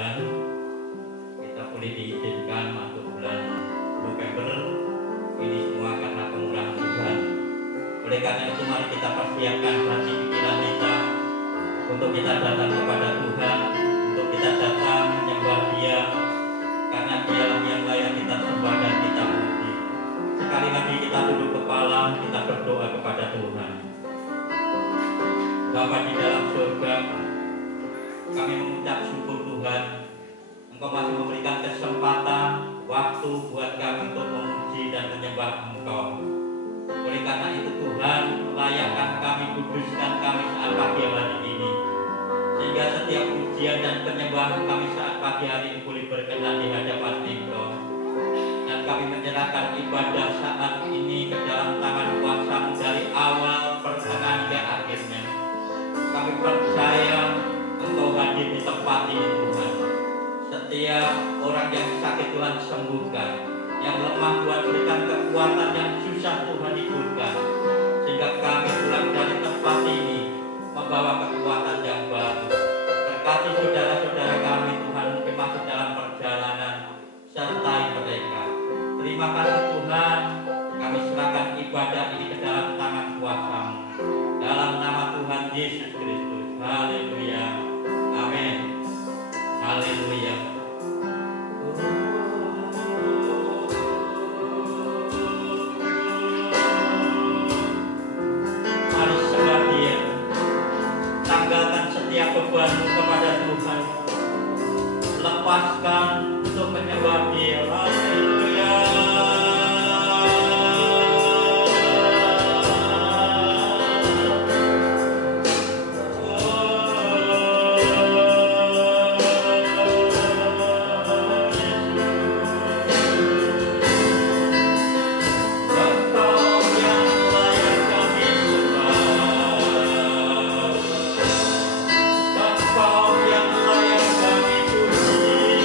Tuhan, kita boleh diizinkan masuk bulan November ini semua karena kemurahan Tuhan. Oleh karena itu mari kita persiapkan hati pikiran kita untuk kita datang kepada Tuhan, untuk kita datang menyembah Dia, karena Dialah yang layak kita sembah dan kita puji. Sekali lagi kita tunduk kepala, kita berdoa kepada Tuhan. Bapa di dalam surga, kami mengucap syukur Tuhan, Engkau masih memberikan kesempatan, waktu buat kami untuk memuji dan menyembah Engkau. Oleh karena itu Tuhan, layakkan kami, kuduskan kami saat pagi hari ini, sehingga setiap pujian dan penyembahan kami saat pagi hari ini boleh berkenan di hadapan Engkau. Dan kami menyerahkan ibadah saat ini ke dalam tangan kuasa-Mu dari awal pertengahan hingga akhirnya. Kami percaya Engkau hadir di tempat ini Tuhan. Setiap orang yang sakit Tuhan sembuhkan, yang lemah Tuhan berikan kekuatan, yang susah Tuhan hiburkan, sehingga kami pulang dari tempat ini membawa kekuatan yang baru. Berkati saudara-saudara kami Tuhan mungkin masih dalam perjalanan, sertai mereka. Terima kasih Tuhan, kami serahkan ibadah ini ke dalam tangan kuasa-Mu. Dalam nama Tuhan Yesus Kristus. Haleluya. Amin. Haleluya. Mari sembah Dia. Tanggalkan setiap bebanmu kepada Tuhan. Lepaskan untuk menyembah Dia. Haleluya. Engkau yang layak kami puji.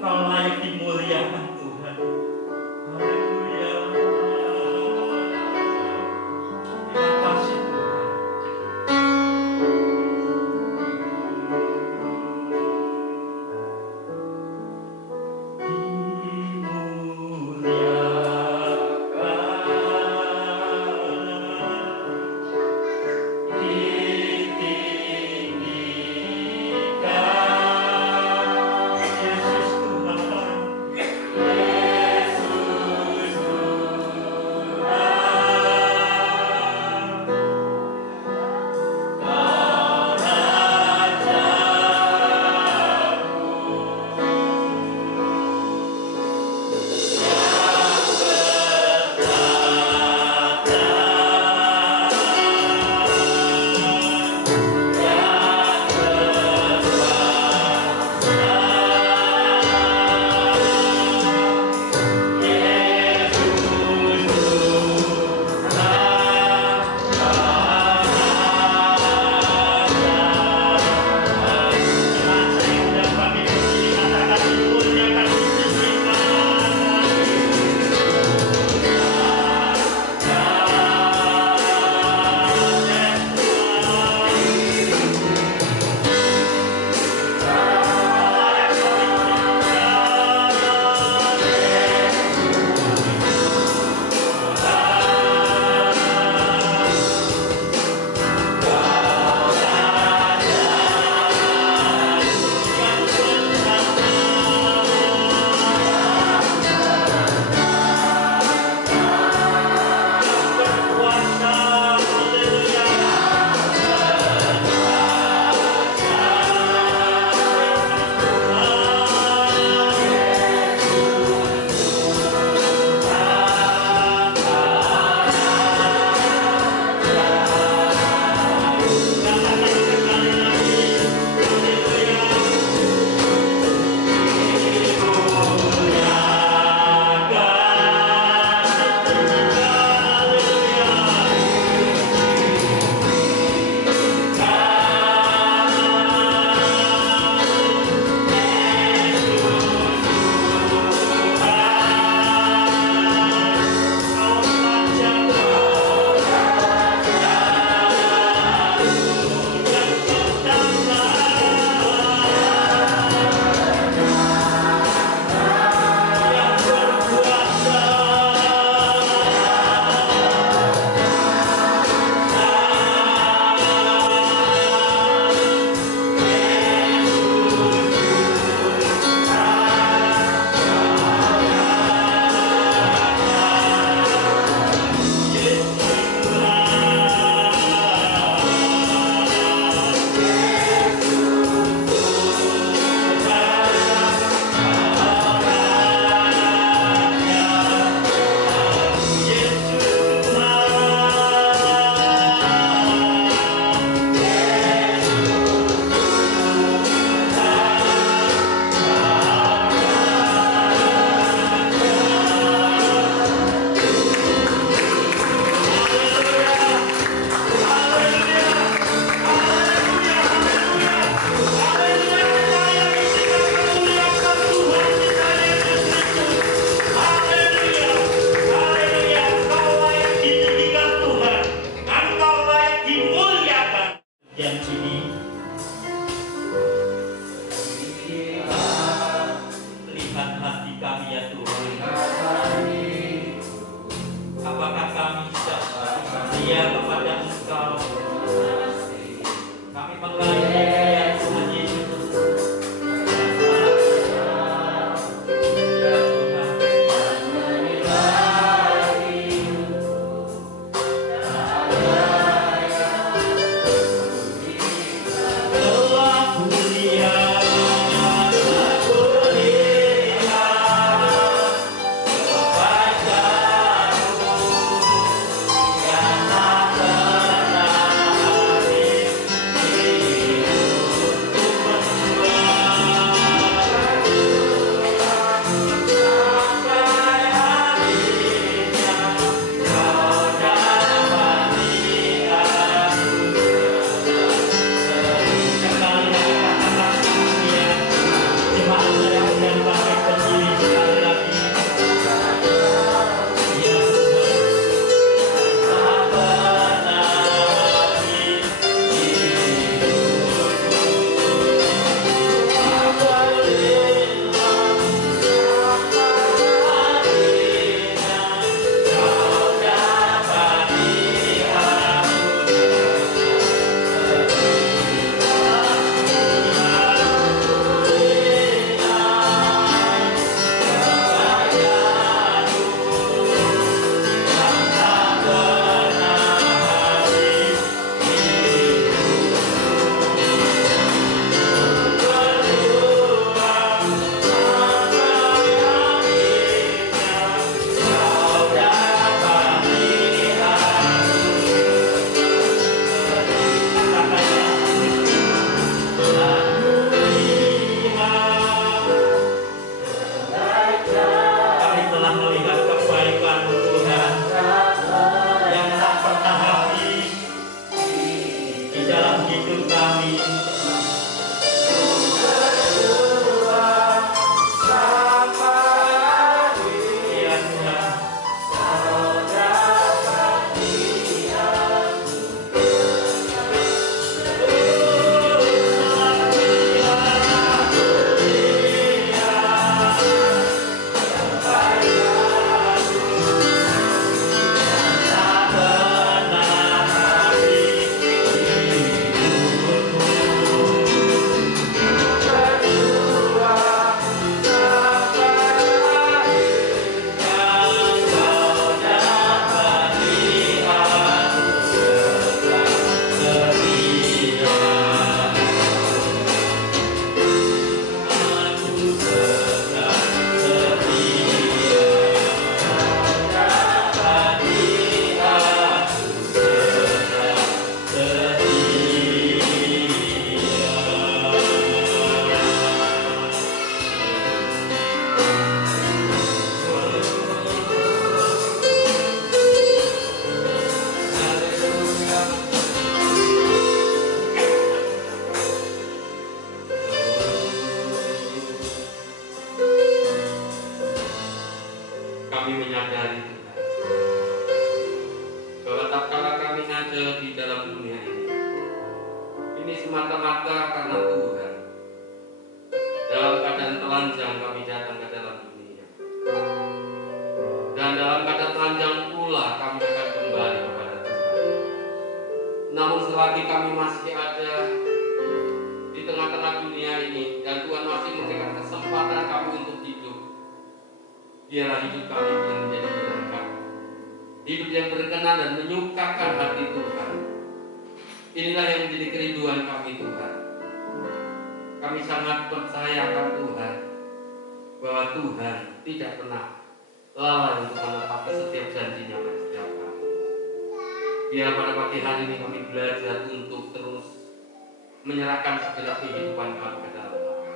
Engkau layak dimuliakan Tuhan. Haleluya. Terima kasih Tuhan. Ditinggikan Yesus Tuhan. kami menyadari Tuhan, bahwa tatkala kami ada di dalam dunia ini semata-mata karena Tuhan. Dalam keadaan telanjang kami datang ke dalam dunia, dan dalam keadaan telanjang pula kami akan kembali kepada Tuhan. Namun selagi kami masih ada di tengah-tengah dunia ini, dan Tuhan masih memberikan kesempatan kami untuk hidup, biarlah hidup kami yang menjadi berkat, hidup yang berkenan dan menyukakan hati Tuhan. Inilah yang menjadi kerinduan kami Tuhan. Kami sangat percayakan Tuhan bahwa Tuhan tidak pernah lalai untuk menepati setiap janjinya pada setiap kami. Biar pada pagi hari ini kami belajar untuk terus menyerahkan segenap kehidupan kami ke dalam Tuhan.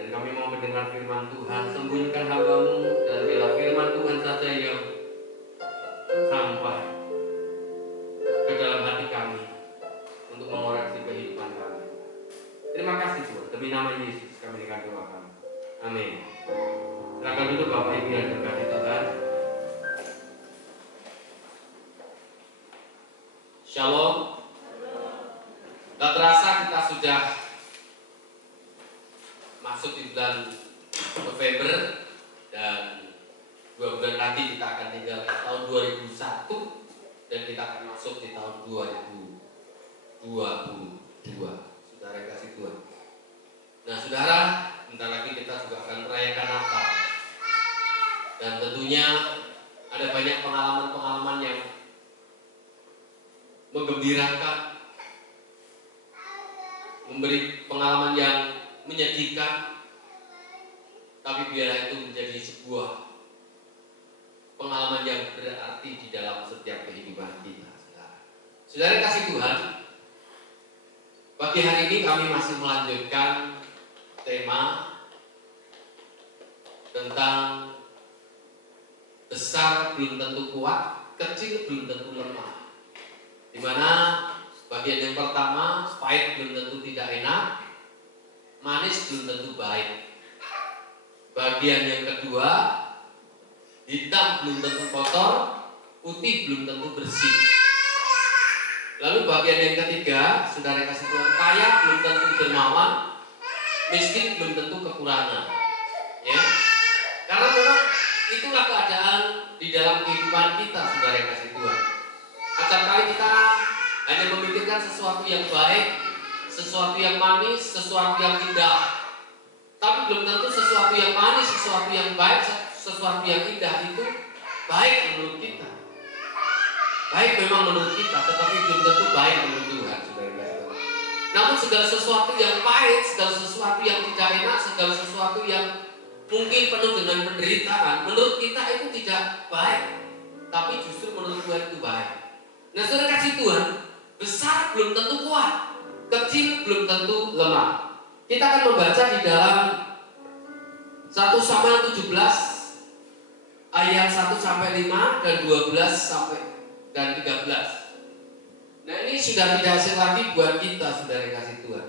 Dan kami mau mendengar firman Tuhan. Sembunyikan hamba-Mu dan biarlah firman Tuhan saja yang sampai ke dalam hati kami untuk mengoreksi kehidupan kami. Terima kasih Tuhan, demi nama Yesus kami doakan. Amin. Silakan duduk Bapak Ibu yang berkati Tuhan. Shalom. Tak terasa kita sudah masuk di bulan November, dan 2 bulan lagi kita akan tinggal tahun 2001, dan kita akan masuk di tahun 2022. Saudara yang kasih Tuhan. Nah saudara, bentar lagi kita juga akan merayakan Natal, dan tentunya ada banyak pengalaman-pengalaman yang menggembirakan, memberi pengalaman yang menyedihkan, tapi biarlah itu menjadi sebuah pengalaman yang berarti di dalam setiap kehidupan kita. Saudara kasih Tuhan, pagi hari ini kami masih melanjutkan tema tentang besar belum tentu kuat, kecil belum tentu lemah. Di mana bagian yang pertama, pahit belum tentu tidak enak, manis belum tentu baik. Bagian yang kedua, hitam belum tentu kotor, putih belum tentu bersih. Lalu bagian yang ketiga, saudara kasih Tuhan, kaya belum tentu dermawan, miskin belum tentu kekurangan. Ya, karena memang itulah keadaan di dalam kehidupan kita, saudara kasih Tuhan. Acap kali kita hanya memikirkan sesuatu yang baik, sesuatu yang manis, sesuatu yang indah. Tapi belum tentu sesuatu yang manis, sesuatu yang baik, sesuatu yang indah itu baik menurut kita. Baik memang menurut kita, tetapi belum tentu baik menurut Tuhan, saudara-saudara. Namun segala sesuatu yang pahit, segala sesuatu yang tidak enak, segala sesuatu yang mungkin penuh dengan penderitaan, menurut kita itu tidak baik, tapi justru menurut Tuhan itu baik. Nah, saudara kasih Tuhan, besar belum tentu kuat, kecil belum tentu lemah. Kita akan membaca di dalam 1 Samuel 17 ayat 1 sampai 5 dan 12 sampai dan 13. Nah, ini sudah tidak asing lagi buat kita, saudara kasih Tuhan.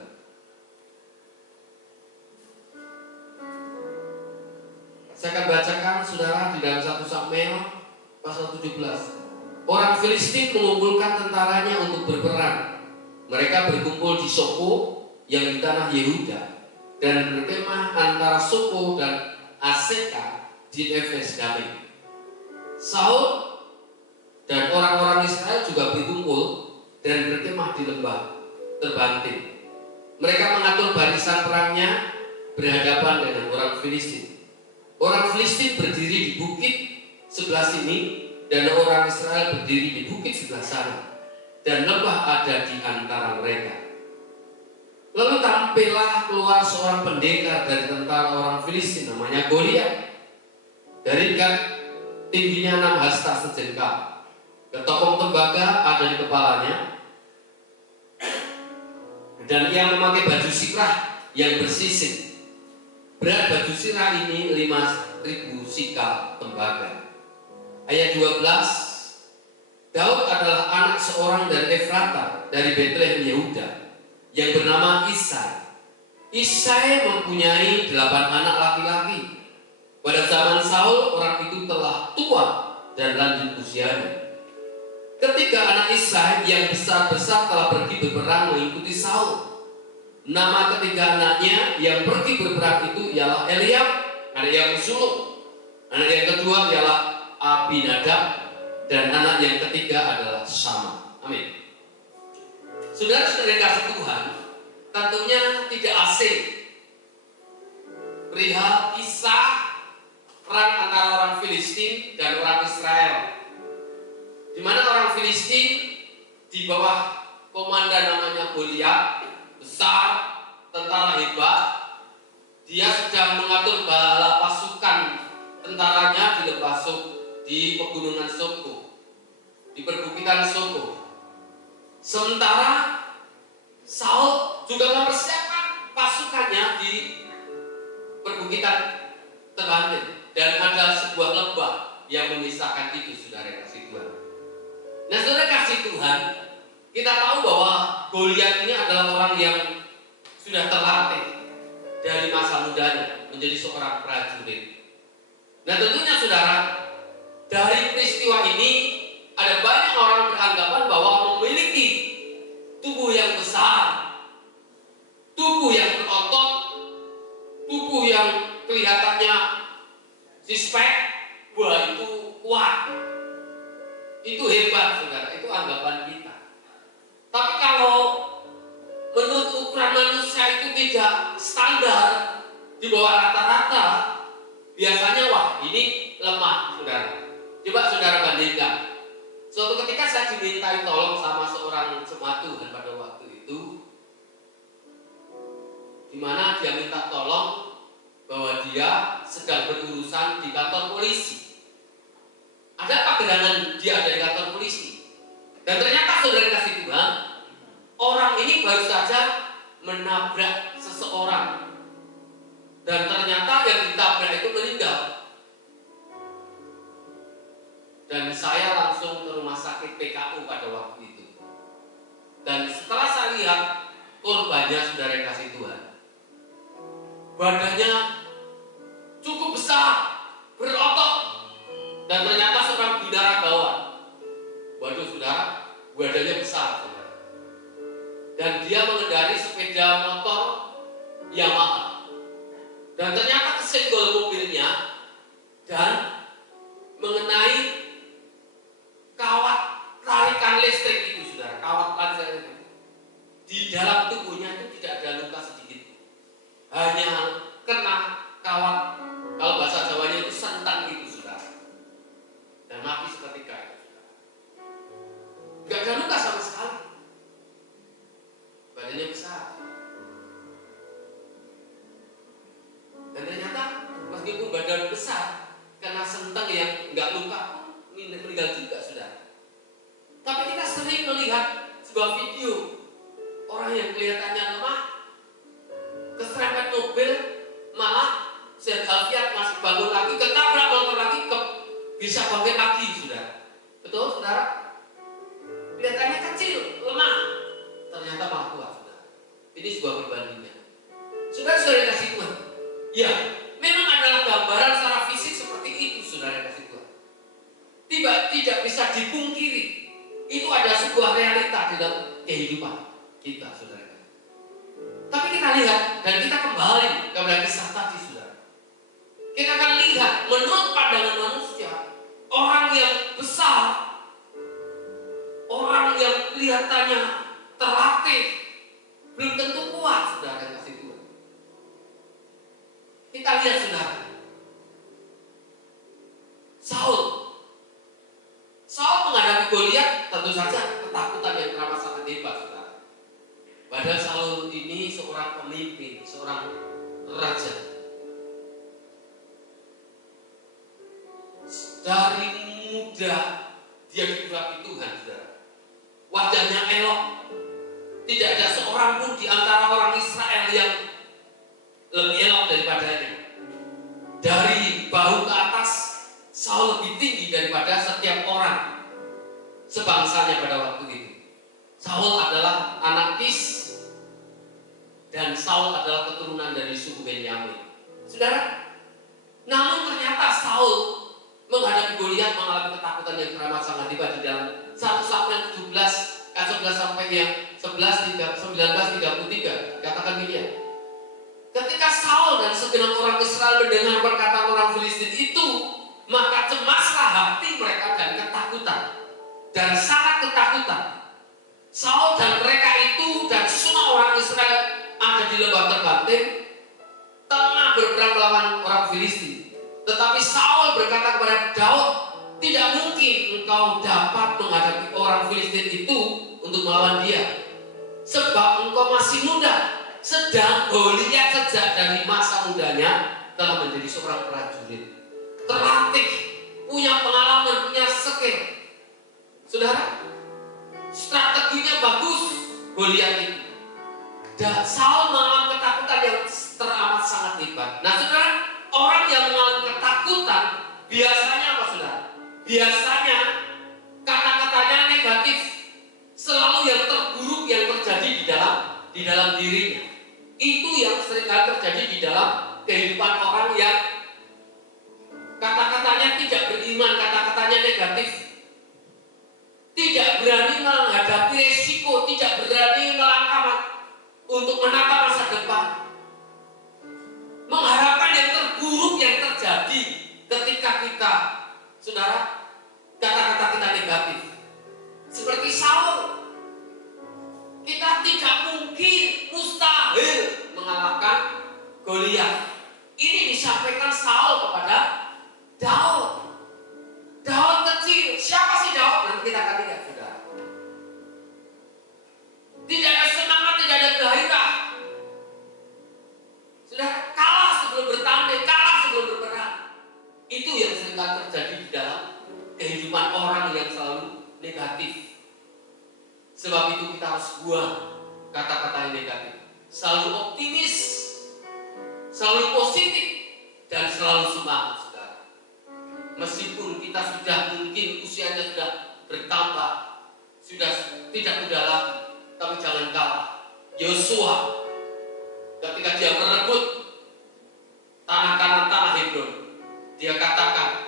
Saya akan bacakan saudara di dalam 1 Samuel pasal 17. Orang Filistin mengumpulkan tentaranya untuk berperang. Mereka berkumpul di Soko yang di tanah Yehuda, dan berkemah antara Soko dan Aseka di Efes Damim. Saul dan orang-orang Israel juga berkumpul dan berkemah di lembah Terbantin. Mereka mengatur barisan perangnya berhadapan dengan orang Filistin. Orang Filistin berdiri di bukit sebelah sini, dan orang Israel berdiri di bukit sebelah sana, dan lembah ada di antara mereka. Lalu tampillah keluar seorang pendekar dari tentara orang Filistin, namanya Goliat. Dari Gat tingginya 6 hasta sejengkal. Ketopong tembaga ada di kepalanya, dan ia memakai baju sikrah yang bersisik. Berat baju sirah ini 5.000 sikal tembaga. Ayat 12, Daud adalah anak seorang dari Efrata, dari Betlehem Yehuda, yang bernama Isai. Isai mempunyai 8 anak laki-laki. Pada zaman Saul, orang itu dan lanjut usianya. Ketiga anak Isai yang besar-besar telah pergi berperang mengikuti Saul. Nama ketiga anaknya yang pergi berperang itu ialah Eliab, anak yang sulung. Anak yang kedua ialah Abinadab, dan anak yang ketiga adalah Sama. Amin. Saudara-saudara yang kasih Tuhan, tentunya tidak asing perihal kisah perang antara orang Filistin dan orang Israel, di mana orang Filistin di bawah komandan namanya Goliat, besar, tentara hebat. Dia sedang mengatur bala pasukan tentaranya di pegunungan Soko, di perbukitan Soko. Sementara Saul juga mempersiapkan pasukannya di perbukitan Tebanin, dan ada sebuah lembah yang memisahkan itu, saudara kasih Tuhan. Nah, saudara kasih Tuhan, kita tahu bahwa Goliat ini adalah orang yang sudah terlatih dari masa mudanya menjadi seorang prajurit. Nah, tentunya saudara, dari peristiwa ini ada banyak orang beranggapan bahwa memiliki tubuh yang besar, tubuh yang berotot, tubuh yang kelihatannya sispek, wah itu kuat, itu hebat, saudara. Itu anggapan kita. Tapi kalau menurut ukuran manusia itu tidak standar, di bawah rata-rata, biasanya wah ini lemah, saudara. Coba saudara bandingkan. Suatu ketika saya dimintai tolong sama seorang jemaat Tuhan pada waktu itu, di mana dia minta tolong bahwa dia sedang berurusan di kantor polisi. Ada apa gerangan dia ada di kantor polisi? Dan ternyata saudara kasih Tuhan, orang ini baru saja menabrak seseorang, dan ternyata yang ditabrak itu meninggal. Dan saya langsung ke rumah sakit PKU pada waktu itu. Dan setelah saya lihat korbannya, saudara kasih Tuhan, badannya cukup besar, berotot, dan ternyata seorang binaragawan. Waduh saudara, badannya besar, saudara. Dan dia mengendarai sepeda motor Yamaha. Dan ternyata kesenggol mobilnya dan mengenai kawat tarikan listrik itu, saudara. Kawat laser itu di dalam tubuhnya itu tidak ada luka sedikit, hanya kena kawat, kalau bahasa Jawanya itu santan itu, saudara. Dan mati seketika itu, saudara. Gak ada luka sama sekali. Badannya besar. Dan ternyata meskipun badan besar, kena sentak yang nggak luka, meninggal juga, saudara. Tapi kita sering melihat sebuah video orang yang kelihatannya lemah, keserempet mobil, malah sehat alfiat masih bangun lagi, ketabrak motor lagi, bisa bangkit lagi, saudara. Betul, saudara? Kelihatannya kecil, lemah, ternyata malah kuat, saudara. Ini sebuah perbandingan. Saudara kasih Tuhan, ya, memang adalah gambaran secara fisik seperti itu, saudara kasih Tuhan. Tidak bisa dipungkiri. Itu ada sebuah realita di dalam kehidupan kita, saudara. Tapi kita lihat dan kita kembali kepada kisah tadi, saudara. Kita akan lihat menurut pandangan manusia, orang yang besar, orang yang kelihatannya terlatih, belum tentu kuat, saudara kasih Tuhan. Kita lihat, saudara, Saul menghadapi Goliat, tentu saja ketakutan yang teramat sangat hebat, saudara. Padahal Saul ini seorang pemimpin, seorang raja. Dari muda dia diurapi Tuhan, saudara. Wajahnya elok, tidak ada seorang pun di antara orang Israel yang lebih elok daripadanya. Dari bahu ke atas, Saul lebih tinggi daripada setiap orang sebangsanya pada waktu itu. Saul adalah anak Kis, dan Saul adalah keturunan dari suku Benyamin. Saudara, namun ternyata Saul menghadapi Goliat mengalami ketakutan. ketakutan yang teramat sangat hebat di dalam 1 Samuel 17 ayat 11 sampai yang 19:33 katakan demikian. Ketika Saul dan segenap orang Israel mendengar perkataan orang Filistin itu, maka cemaslah hati mereka dan ketakutan, dan sangat ketakutan. Saul dan mereka itu dan semua orang Israel ada di lembah terbanting tengah berperang melawan orang Filistin. Tetapi Saul berkata kepada Daud, tidak mungkin engkau dapat menghadapi orang Filistin itu untuk melawan dia, sebab engkau masih muda, sedang Goliat sejak dari masa mudanya telah menjadi seorang prajurit, terlatih, punya pengalaman, punya skill. Saudara, strateginya bagus Goliat itu. Dan Saul mengalami ketakutan yang teramat sangat hebat. Nah saudara, orang yang mengalami ketakutan biasanya apa saudara? Biasanya kata-katanya negatif, selalu yang terburuk yang terjadi di dalam dirinya. Itu yang seringkali terjadi di dalam kehidupan orang yang kata-katanya tidak beriman, kata-katanya negatif, tidak berani menghadapi resiko, tidak berani melangkah untuk menata masa depan, mengharapkan yang terburuk yang terjadi ketika kita, saudara, kata-kata kita negatif. Seperti Saul, kita tidak mungkin, mustahil mengalahkan Goliat. Ini disampaikan Saul kepada Daud. Daud kecil, siapa sih Daud? Nanti kita akan lihat, saudara. Tidak ada semangat, tidak ada gairah. Sudah kalah sebelum bertanding, kalah sebelum berperang. Itu yang sering terjadi di dalam kehidupan orang yang selalu negatif. Sebab itu kita harus buang kata-kata yang negatif. Selalu optimis, selalu positif, dan selalu semangat, saudara. Meskipun kita sudah mungkin usianya sudah bertambah, sudah tidak muda lagi, tapi jangan kalah. Yosua ketika dia merebut tanah kanan, tanah Hebron, dia katakan,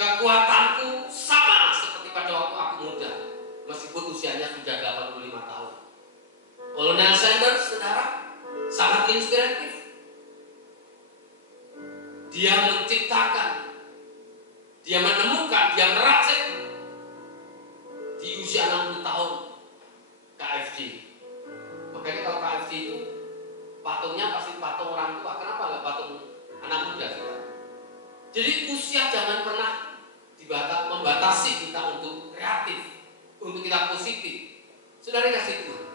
kekuatanku sama seperti pada waktu aku muda, meskipun usianya sudah 85 tahun. Kolonel Sanders, saudara, sangat inspiratif. Dia menciptakan, dia menemukan, dia meracik di usia 60 tahun KFC. Makanya kalau KFC itu patungnya pasti patung orang tua, kenapa nggak patung anak muda, saudara? Jadi usia jangan pernah membatasi kita untuk kreatif, untuk kita positif. Saudara kasih Tuhan,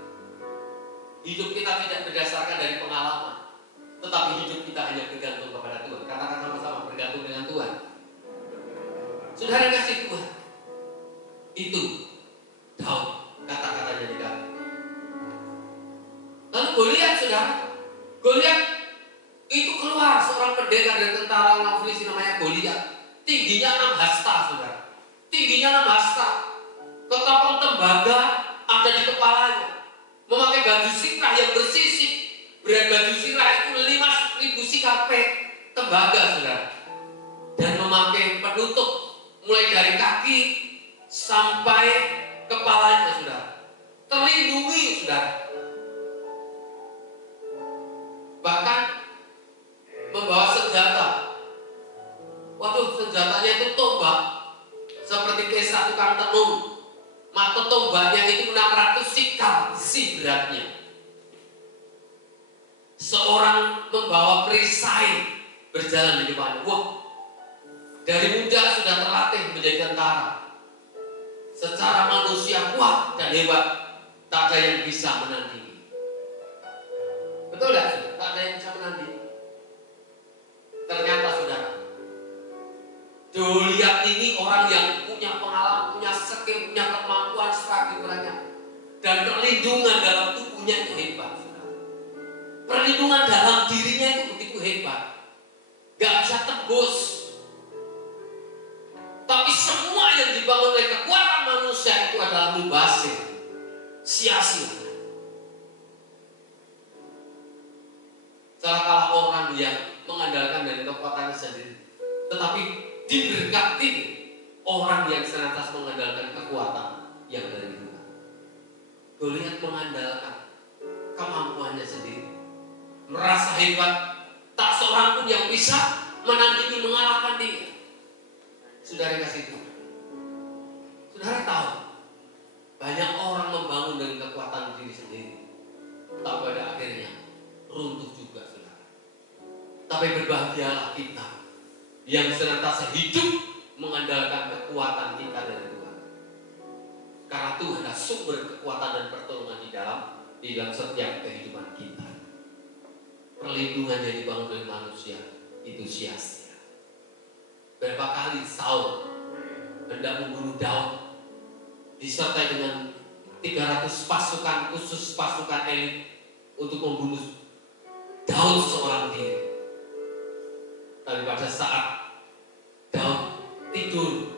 hidup kita tidak berdasarkan dari pengalaman, tetapi hidup kita hanya bergantung kepada Tuhan. Katakan sama-sama, bergantung dengan Tuhan. Saudara kasih Tuhan, itu Daud, kata-katanya di Daud. Lalu Goliat, saudara, Goliat itu keluar seorang pendekar dan tentara orang Filistin namanya Goliat. Tingginya 6 hasta, saudara. Tingginya 6 hasta. Ketopong tembaga ada di kepalanya. Memakai baju sikrah yang bersisik. Berat baju sikrah itu 5.000 sikap tembaga, saudara. Dan memakai penutup mulai dari kaki sampai kepalanya, saudara. Terlindungi, saudara. Bahkan membawa senjata. Waduh, senjatanya itu tombak seperti kisah tukang tenun. Mata tombaknya itu 600 sikal besi beratnya. Seorang membawa perisai berjalan di depan. Wah, dari muda sudah terlatih menjadi tentara. Secara manusia kuat dan hebat, tak ada yang bisa menandingi. Betul tidak? Tak ada yang bisa menandingi. Ternyata saudara, Goliat ini orang yang punya pengalaman, punya skill, punya kemampuan strategi banyak, dan perlindungan dalam tubuhnya itu hebat. Saudara. Perlindungan dalam dirinya itu begitu hebat, gak bisa tembus. Tapi semua yang dibangun oleh kekuatan manusia itu adalah mubazir, sia-sia. Salah orang yang mengandalkan dari kekuatannya sendiri, tetapi diberkati orang yang senantiasa mengandalkan kekuatan yang dari Tuhan. Goliat mengandalkan kemampuannya sendiri, merasa hebat, tak seorang pun yang bisa menandingi, mengalahkan dia. Saudara kasih itu, saudara tahu, banyak orang membangun dengan kekuatan diri sendiri, tak pada akhirnya runtuh juga, saudara. Tapi berbahagialah kita yang senantiasa hidup mengandalkan kekuatan kita dari Tuhan. Karena Tuhan adalah sumber kekuatan dan pertolongan di dalam setiap kehidupan kita. Perlindungan yang dibangun oleh manusia itu sia-sia. Berapa kali Saul hendak membunuh Daud disertai dengan 300 pasukan khusus, pasukan elit untuk membunuh Daud seorang diri. Tapi pada saat Daud tidur,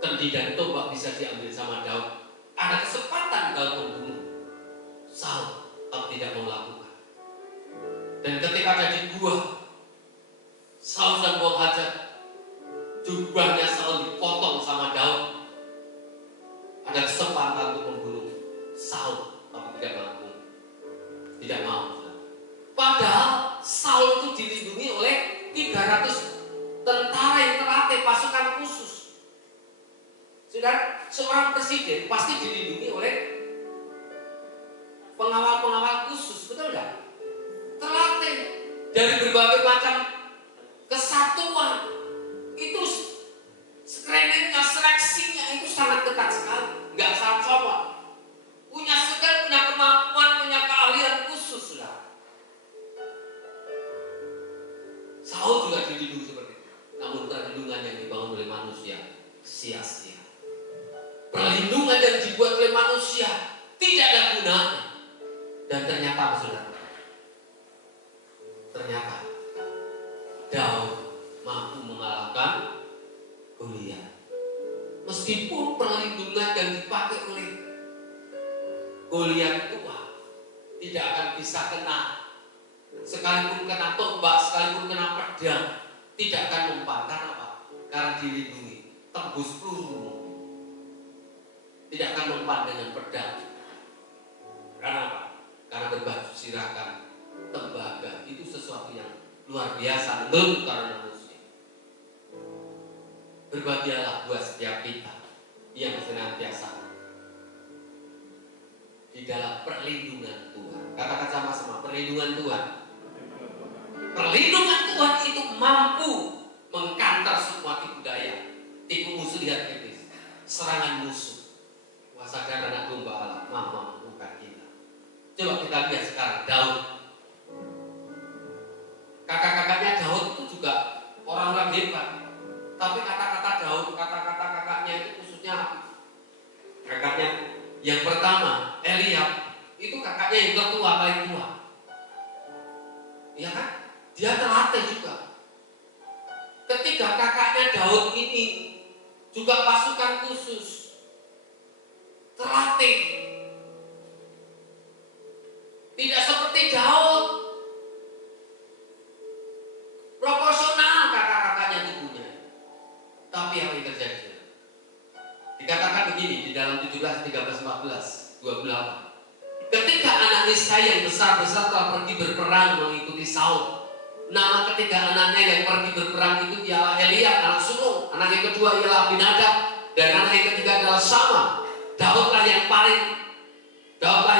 kendi dan tombak bisa diambil sama Daud, ada kesempatan Daud membunuh Saul, tapi tidak mau lakukan. Dan ketika ada di gua, Saul sedang buang hajat, jubahnya Saul dipotong sama Daud. Ada kesempatan untuk membunuh Saul, tapi tidak mampu, tidak mau. Padahal Saul itu dilindungi oleh 300 tentara yang terlatih, pasukan khusus. Saudara, seorang presiden pasti dilindungi oleh pengawal-pengawal khusus, betul nggak? Terlatih dari berbagai macam kesatuan. Itu screeningnya, seleksinya itu sangat ketat sekali, nggak sama-sama. Punya skill, punya kemampuan, punya keahlian khusus, saudara. Saul juga dilindungi seperti itu. Namun perlindungan yang dibangun oleh manusia sia-sia. Perlindungan yang dibuat oleh manusia tidak ada gunanya. Dan ternyata apa, saudara? Ternyata Daud mampu mengalahkan Goliat. Meskipun perlindungan yang dipakai oleh Goliat itu tidak akan bisa kena, sekalipun kena tombak, sekalipun kena pedang, tidak akan mempan. Karena apa? Karena dilindungi, tembus peluru, tidak akan mempan dengan pedang. Karena apa? Karena berbaju sirahkan tembaga itu sesuatu yang luar biasa menurut para manusia. Berbahagialah buat setiap kita yang senantiasa di dalam perlindungan Tuhan. Katakan sama-sama, perlindungan Tuhan. Perlindungan Tuhan itu mampu mengkantar semua tipu daya, tipu musuh, lihat iblis, serangan musuh. Kuasa darah anak domba Allah mampu membuka kita. Coba kita lihat sekarang Daud. Kakak-kakaknya Daud itu juga orang-orang hebat. Tapi kata-kata Daud, kata-kata kakaknya itu khususnya kakaknya yang pertama, Eliab, itu kakaknya yang tertua, paling tua. Iya kan? Dia terlatih juga. Ketika kakaknya Daud ini juga pasukan khusus, terlatih. Tidak seperti Daud, proporsional kakak-kakaknya tubuhnya. Tapi apa yang terjadi? Dikatakan begini di dalam 17, 13, 14, 28. Ketika anak Isai yang besar-besar telah pergi berperang mengikuti Saul, nama ketiga anaknya yang pergi berperang itu ialah Eliab, anak sulung. Anak yang kedua ialah Abinadab, dan anak yang ketiga adalah Sama. Daudlah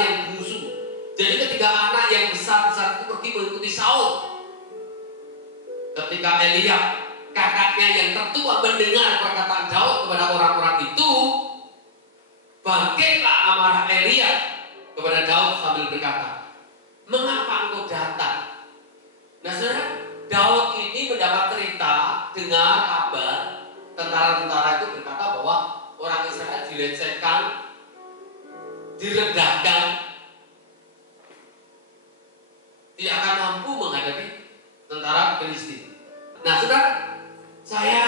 yang bungsu. Jadi ketiga anak yang besar-besar itu pergi mengikuti Saul. Ketika Eliab, kakaknya yang tertua, mendengar perkataan Daud kepada orang-orang itu, bangkitlah amarah Eliab kepada Daud sambil berkata, "Mengapa engkau datang?" Nah, saudara, Daud ini mendapat cerita, dengar kabar tentara-tentara itu berkata bahwa orang Israel dilecehkan, direndahkan, tidak akan mampu menghadapi tentara Filistin. Nah, saudara, saya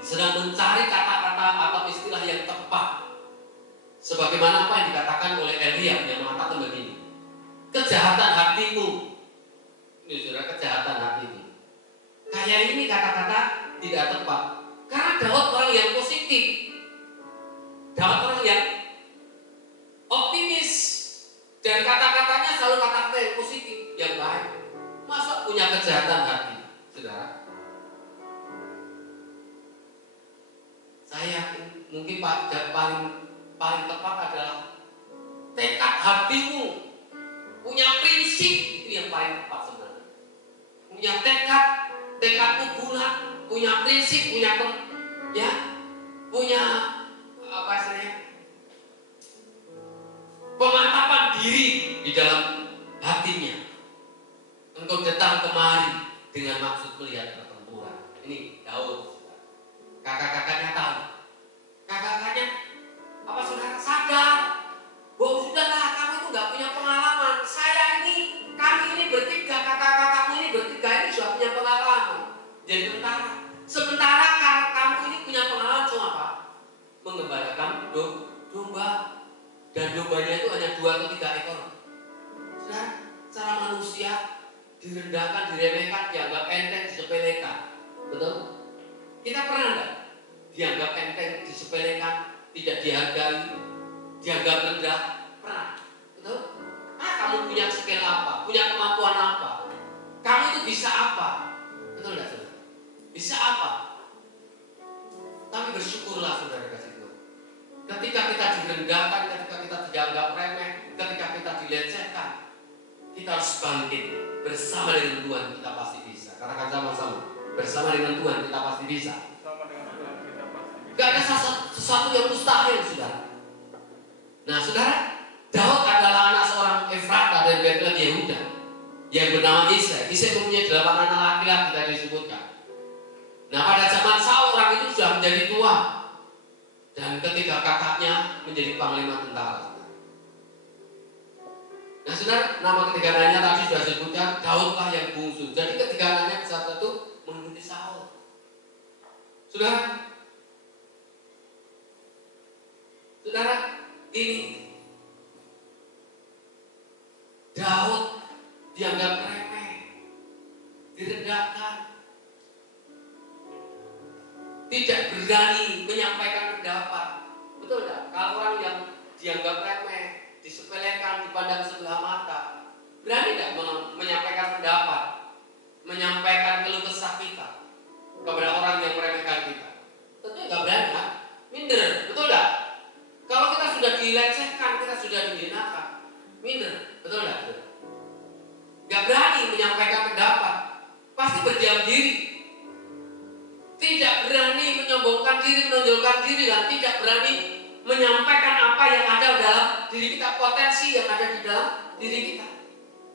sedang mencari kata-kata atau istilah yang tepat, sebagaimana apa yang dikatakan oleh Eliab yang mengatakan begini, kejahatan hatimu. Ini saudara, kejahatan hatimu. Kayak ini kata-kata tidak tepat. Karena Daud orang yang positif, Daud orang yang optimis, dan kata-katanya selalu kata-kata yang positif, yang baik. Masa punya kejahatan hati, saudara? Saya yakin mungkin paling tepat adalah tekad hatimu, punya prinsip, itu yang paling tepat sebenarnya. Punya tekadmu bulat, punya prinsip, punya apa istilahnya, pemantapan diri di dalam hatinya. Engkau datang kemari dengan maksud melihat pertempuran. Ini Daud. Kakak-kakaknya tahu. Kakak-kakaknya apa saudara sadar bahwa sudahlah kamu itu nggak punya pengalaman. Kami ini bertiga, kakak-kakakmu ini bertiga ini sudah punya pengalaman jadi tentara. Sementara kamu ini punya pengalaman cuma apa? Mengembalakan domba, dan dombanya itu hanya 2 atau 3 ekor. Saudara, secara manusia direndahkan, diremehkan, dianggap enteng, disepelekan. Betul? Kita pernah enggak dianggap enteng, disepelekan, tidak dihargai, dianggap rendah? Pernah? Betul? Kamu punya skill apa? Punya kemampuan apa? Kamu itu bisa apa? Betul enggak, saudara? Bisa apa? Tapi bersyukurlah saudara kasih Tuhan. Ketika kita direndahkan, ketika kita dianggap remeh, ketika kita dilecehkan, kita harus bangkit. Bersama dengan Tuhan kita pasti bisa. Katakan sama-sama, bersama dengan Tuhan kita pasti bisa. Gak ada sesuatu yang mustahil, saudara. Nah, saudara, Daud adalah anak seorang Efrata dari Betlehem Yehuda yang bernama Isai. Isai mempunyai 8 anak laki-laki tadi disebutkan. Nah, pada zaman Saul orang itu sudah menjadi tua, dan ketika kakaknya menjadi panglima tentara. Nah, saudara, nama ketiga anaknya tadi sudah disebutkan, Daudlah yang bungsu. Jadi ketiga anaknya saat itu mengikuti Saul. Saudara, ini Daud dianggap remeh, direndahkan, tidak berani menyampaikan pendapat. Betul tidak? Kalau orang yang dianggap remeh, disepelekan, dipandang sebelah mata, berani tidak menyampaikan pendapat, menyampaikan keluh kesah kita kepada orang yang meremehkan kita? Tentunya nggak berani, kan? Minder, betul tidak? Kalau kita sudah dilecehkan, kita sudah dihinakan, minder, betul tidak? Nggak berani menyampaikan pendapat, pasti berdiam diri, tidak berani menyombongkan diri, menonjolkan diri, dan tidak berani menyampaikan apa yang ada dalam diri kita, potensi yang ada di dalam diri kita,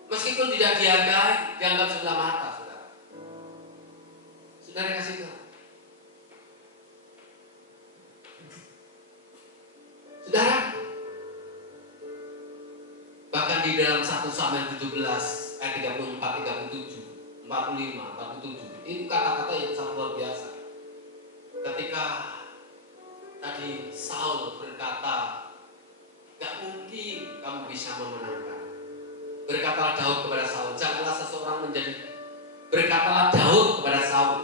meskipun tidak dihargai, dianggap sebelah mata, saudara. Saudara kasih tahu, saudara, bahkan di dalam 1 Samuel 17 ayat 34, 37, 45, 47, itu kata-kata yang sangat luar biasa. Ketika tadi Saul berkata, gak mungkin kamu bisa memenangkan. Berkatalah Daud kepada Saul, janganlah seseorang berkatalah Daud kepada Saul,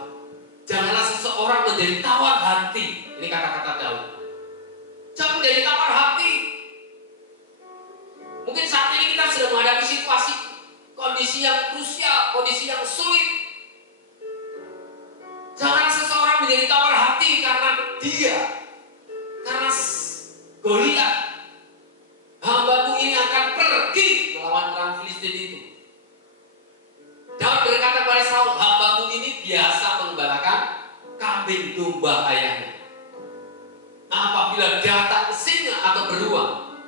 janganlah seseorang menjadi tawar hati. Ini kata-kata Daud. Jangan menjadi tawar hati. Mungkin saat ini kita sedang menghadapi situasi, kondisi yang krusial, kondisi yang sulit. Jangan seseorang menjadi tawar hati karena Goliat, hambamu ini akan pergi melawan orang Filistin itu. Daud berkata kepada Saul, hambamu ini biasa mengembalakan kambing domba ayahnya. Apabila datang singa atau beruang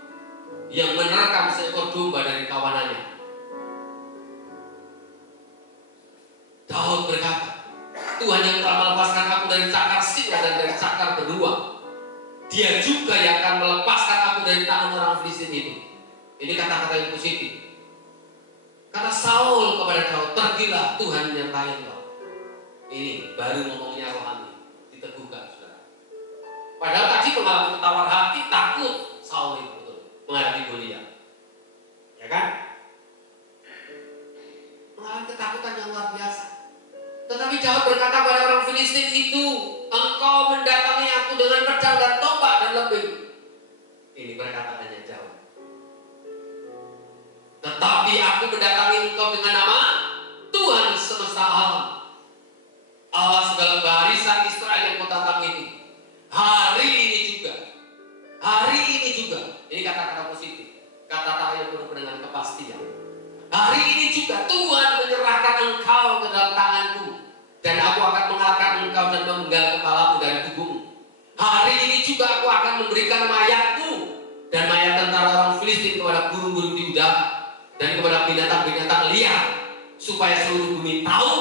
yang menerkam seekor domba dari kawanannya, Daud berkata, Tuhan yang telah melepaskan aku dari cakar singa dan dari cakar beruang, Dia juga yang akan melepaskan aku dari tangan orang Filistin itu. Ini kata-kata yang positif. Kata Saul kepada Daud, pergilah, Tuhan menyertai engkau. Ini baru ngomongnya rohani, diteguhkan, saudara. Padahal tadi mengalami tawar hati, takut Saul itu betul menghadapi Goliat, ya kan? Mengalami ketakutan yang luar biasa. Tetapi Daud berkata kepada orang Filistin itu, engkau mendatangi aku dengan pedang dan tombak dan lembing. Ini perkataannya jauh. Tetapi aku mendatangi engkau dengan nama Tuhan semesta alam, Allah segala barisan Israel yang kau tantang itu. Hari ini juga, ini kata-kata positif, kata-kata yang penuh dengan kepastian. Hari ini juga Tuhan menyerahkan engkau ke dalam tanganku, dan aku akan mengalahkan engkau dan memenggal kepalamu dari tubuhmu. Hari ini juga aku akan memberikan mayatmu dan mayat tentara orang Filistin kepada burung-burung di udara dan kepada binatang-binatang liar, supaya seluruh bumi tahu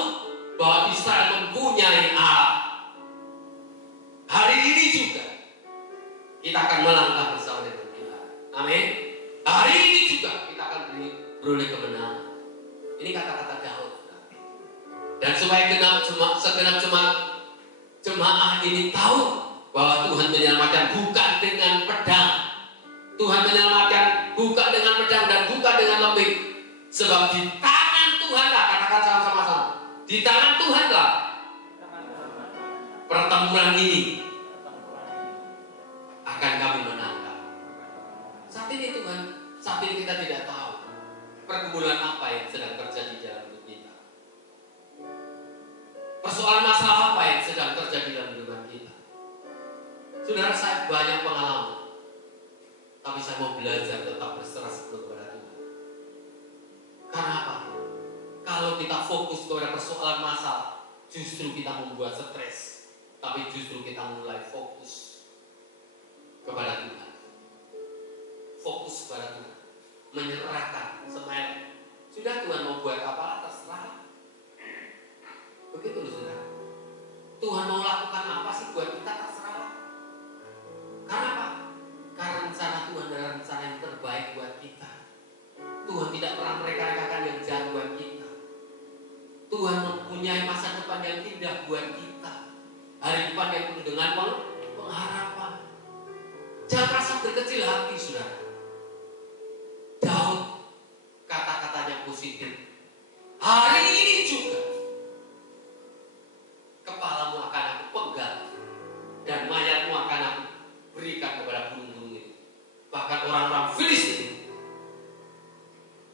bahwa Israel mempunyai Allah. Hari ini juga kita akan melangkah bersama dengan Tuhan. Amin. Hari ini juga kita akan beroleh kemenangan. Ini kata-kata Daud. Dan supaya segenap jemaah ini tahu bahwa Tuhan menyelamatkan bukan dengan pedang. Tuhan menyelamatkan bukan dengan pedang dan bukan dengan lembing. Sebab di tangan Tuhan lah, katakan sama-sama, di tangan Tuhan lah pertempuran ini akan kami menangkap. Saat ini kita tidak tahu pergumulan apa yang sedang terjadi dalam hidup kita. Persoalan masalah apa yang sedang terjadi dalam hidup kita. Saudara, saya banyak pengalaman, tapi saya mau belajar tetap berserah sepenuh kepada Tuhan. Karena apa? Kalau kita fokus kepada persoalan masalah, justru kita membuat stres. Tapi justru kita mulai fokus kepada Tuhan. Fokus kepada Tuhan. Menyerahkan, semai. Sudah, Tuhan mau buat apa, terserah. Begitu loh saudara. Tuhan mau lakukan apa sih buat kita, terserah. Karena apa? Karena rencana Tuhan adalah rencana yang terbaik buat kita. Tuhan tidak pernah mereka-rekakan yang jahat buat kita. Tuhan mempunyai masa depan yang indah buat kita. Hari depan yang penuh dengan pengharapan. Jangan merasa berkecil hati, saudara. Daud kata-katanya positif. Hari ini juga kepalamu akan aku penggal dan mayatmu akan aku berikan kepada burung-burung itu. Bahkan orang-orang Filistin.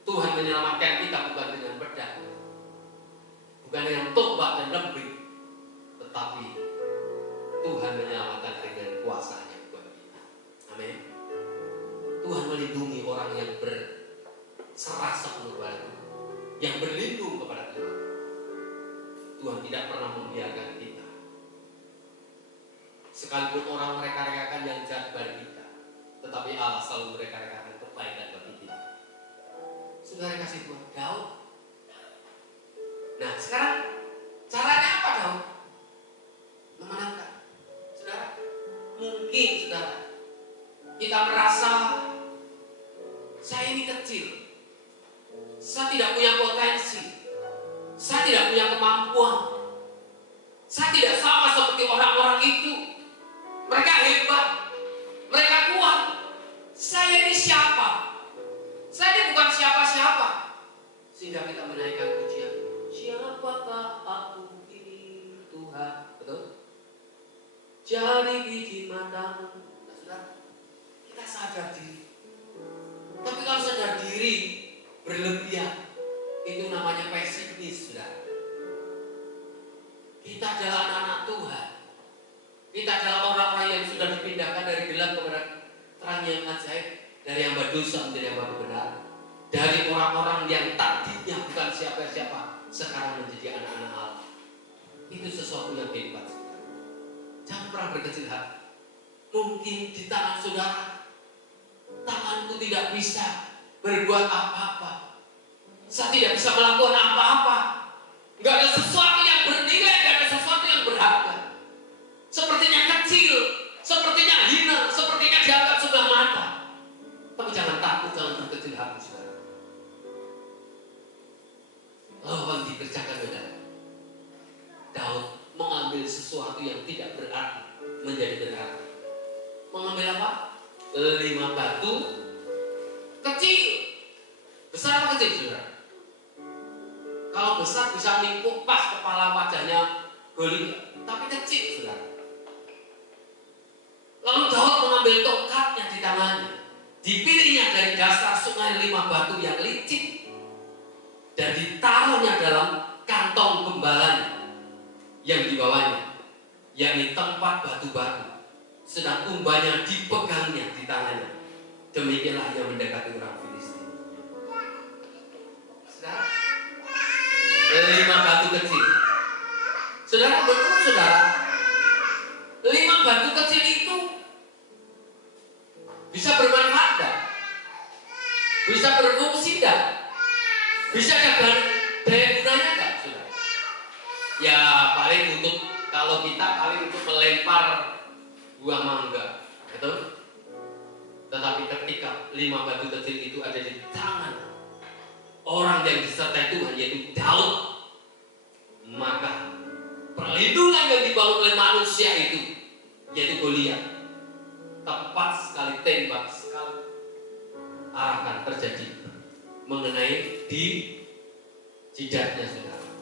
Tuhan menyelamatkan kita bukan dengan pedang, bukan dengan tombak dan lembing, tetapi Tuhan menyelamatkan dengan kuasa-Nya buat kita. Amin. Tuhan melindungi orang yang berserah sepenuh kepada Tuhan, yang berlindung kepada Tuhan. Tuhan tidak pernah membiarkan kita. Sekalipun orang mereka-rekakan yang jahat bagi kita, tetapi Allah selalu mereka-rekakan kebaikan bagi kita. Saudara kasih Tuhan, Daud. Nah, sekarang caranya apa Daud memenangkan? Saudara, mungkin saudara kita merasa saya ini kecil, saya tidak punya potensi, saya tidak punya kemampuan, saya tidak sama seperti orang-orang itu. Mereka hebat, mereka kuat. Saya ini siapa? Saya ini bukan siapa-siapa. Sehingga kita menaikkan pujian, siapakah aku ini Tuhan? Betul? Jari biji matamu. Nah, saudara, kita sadar diri. Tapi kalau sadar diri berlebihan, itu namanya pesimis, saudara. Kita adalah anak-anak Tuhan. Kita adalah orang-orang yang sudah dipindahkan dari gelap kepada terang yang ajaib, dari hamba dosa menjadi hamba kebenaran, dari orang-orang yang tadinya bukan siapa-siapa sekarang menjadi anak-anak Allah. Itu sesuatu yang hebat, saudara. Jangan pernah berkecil hati. Mungkin di tangan saudara, tanganku tidak bisa berbuat apa-apa. Saya tidak bisa melakukan apa-apa. Gak ada sesuatu yang bernilai, gak ada sesuatu yang berharga. Sepertinya kecil, sepertinya hina, sepertinya dianggap sebelah mata. Tapi jangan takut, jangan berkecil hati, saudara. Lawan dikerjakan saudara. Daud mengambil sesuatu yang tidak berarti menjadi berarti. Mengambil apa? 5 batu kecil. Besar apa kecil, saudara? Kalau besar bisa mengikup pas kepala wajahnya Goliat. Tapi kecil, saudara. dipilihnya dari dasar sungai 5 batu yang licin dan ditaruhnya dalam kantong gembalanya yang dibawanya, yakni tempat batu-batu, sedang umbanya dipegangnya di tangannya. Demikianlah ia mendekati orang Filistin. Saudara, 5 batu kecil. Saudara, betul saudara, 5 batu kecil itu bisa bermanfaat enggak? Bisa berfungsi enggak? Bisa ada daya gunanya enggak, saudara? Ya paling untuk, kalau kita paling untuk melempar buah mangga, betul? Tetapi ketika 5 batu kecil itu ada di tangan orang yang disertai Tuhan, yaitu Daud, maka perlindungan yang dibangun oleh manusia itu, yaitu Goliat, tepat sekali, tembak sekali akan terjadi mengenai di jidatnya, saudara,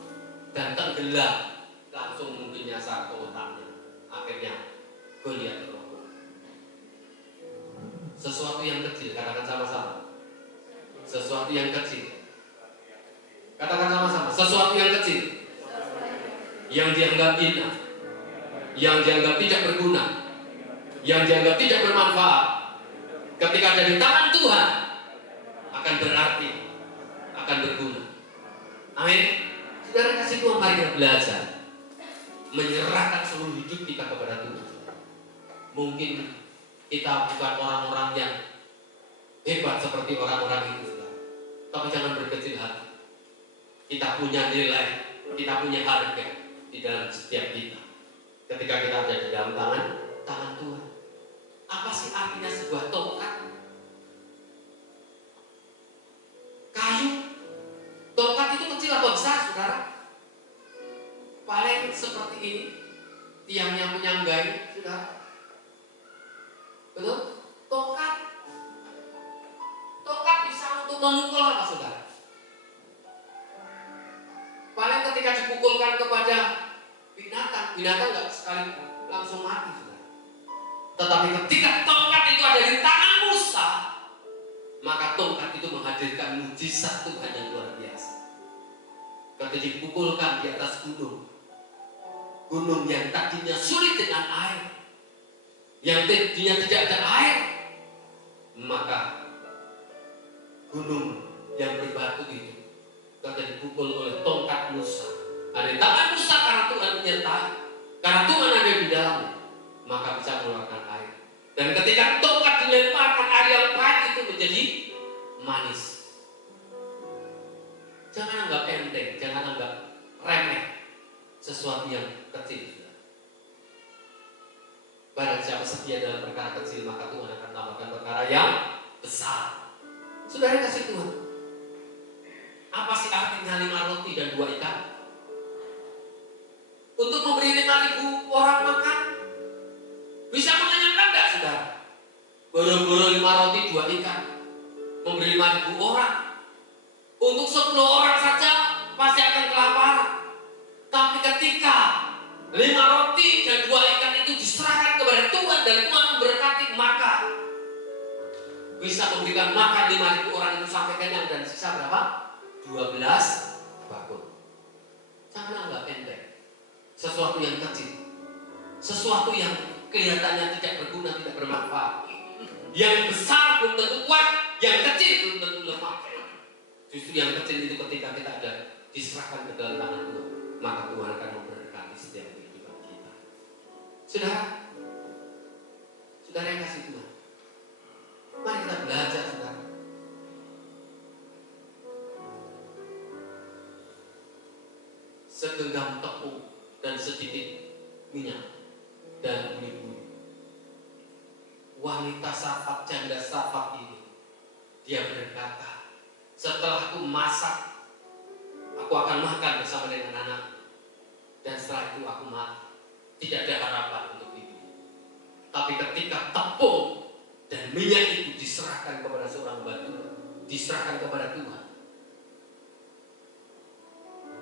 dan tenggelam, langsung mungkin nyasar ke otaknya. Akhirnya Goliat terroboh. Sesuatu yang kecil, katakan sama-sama. Sesuatu yang kecil, katakan sama-sama. Sesuatu yang kecil, yang dianggap hina, yang dianggap tidak berguna, yang dianggap tidak bermanfaat, ketika ada di tangan Tuhan akan berarti, akan berguna. Amin. Saudara kasih Tuhan, mari kita belajar menyerahkan seluruh hidup kita kepada Tuhan. Mungkin kita bukan orang-orang yang hebat seperti orang-orang itu, saudara, tapi jangan berkecil hati. Kita punya nilai, kita punya harga di dalam setiap kita. Ketika kita ada di dalam tangan Tuhan. Apa sih artinya sebuah tongkat? Kayu. Tongkat itu kecil atau besar, saudara? Paling seperti ini, tiangnya menyanggai, saudara. Betul? Tongkat bisa untuk memukul apa, saudara? Paling ketika dipukulkan kepada binatang nggak sekali langsung mati, saudara. Tetapi ketika tongkat itu ada di tangan Musa, maka tongkat itu menghadirkan mujizat Tuhan yang luar biasa. Ketika dipukulkan di atas gunung yang tadinya sulit dengan air, yang tadinya tidak ada air, maka gunung yang berbatu itu ketika dipukul oleh tongkat Musa, ada di tangan Musa karena Tuhan menyertai, karena Tuhan ada di dalamnya, maka bisa mengeluarkan air. Dan ketika tongkat dilemparkan, air yang pahit itu menjadi manis. Jangan anggap enteng, jangan anggap remeh sesuatu yang kecil. Barang siapa setia dalam perkara kecil, maka Tuhan akan tambahkan perkara yang besar. Saudara kasih Tuhan, apa sih artinya 5 roti dan 2 ikan? Untuk memberi 5.000 orang makan, bisa mengenyangkan enggak, saudara? Boro-boro 5 roti 2 ikan, memberi 5.000 orang. Untuk 10 orang saja pasti akan kelaparan. Tapi ketika 5 roti dan 2 ikan itu diserahkan kepada Tuhan dan Tuhan memberkati, maka bisa memberikan makan 5.000 orang itu sampai kenyang, dan sisa berapa? 12 bakul. Jangan anggap enteng sesuatu yang kecil, sesuatu yang kelihatannya tidak berguna, tidak bermanfaat. Yang besar belum tentu kuat, yang kecil belum tentu lemah. Justru yang kecil itu ketika kita ada diserahkan ke dalam tangan Tuhan, maka Tuhan akan memberkati setiap kehidupan kita. Saudara yang kasih Tuhan, mari kita belajar, saudara. Segenggam tepung dan sedikit minyak dan bumi-bumi. Wanita Sarfat, janda Sarfat ini, dia berkata, setelah aku masak, aku akan makan bersama dengan anak, dan setelah itu aku mati. Tidak ada harapan untuk hidup. Tapi ketika tepung dan minyak itu diserahkan kepada seorang batu, diserahkan kepada Tuhan,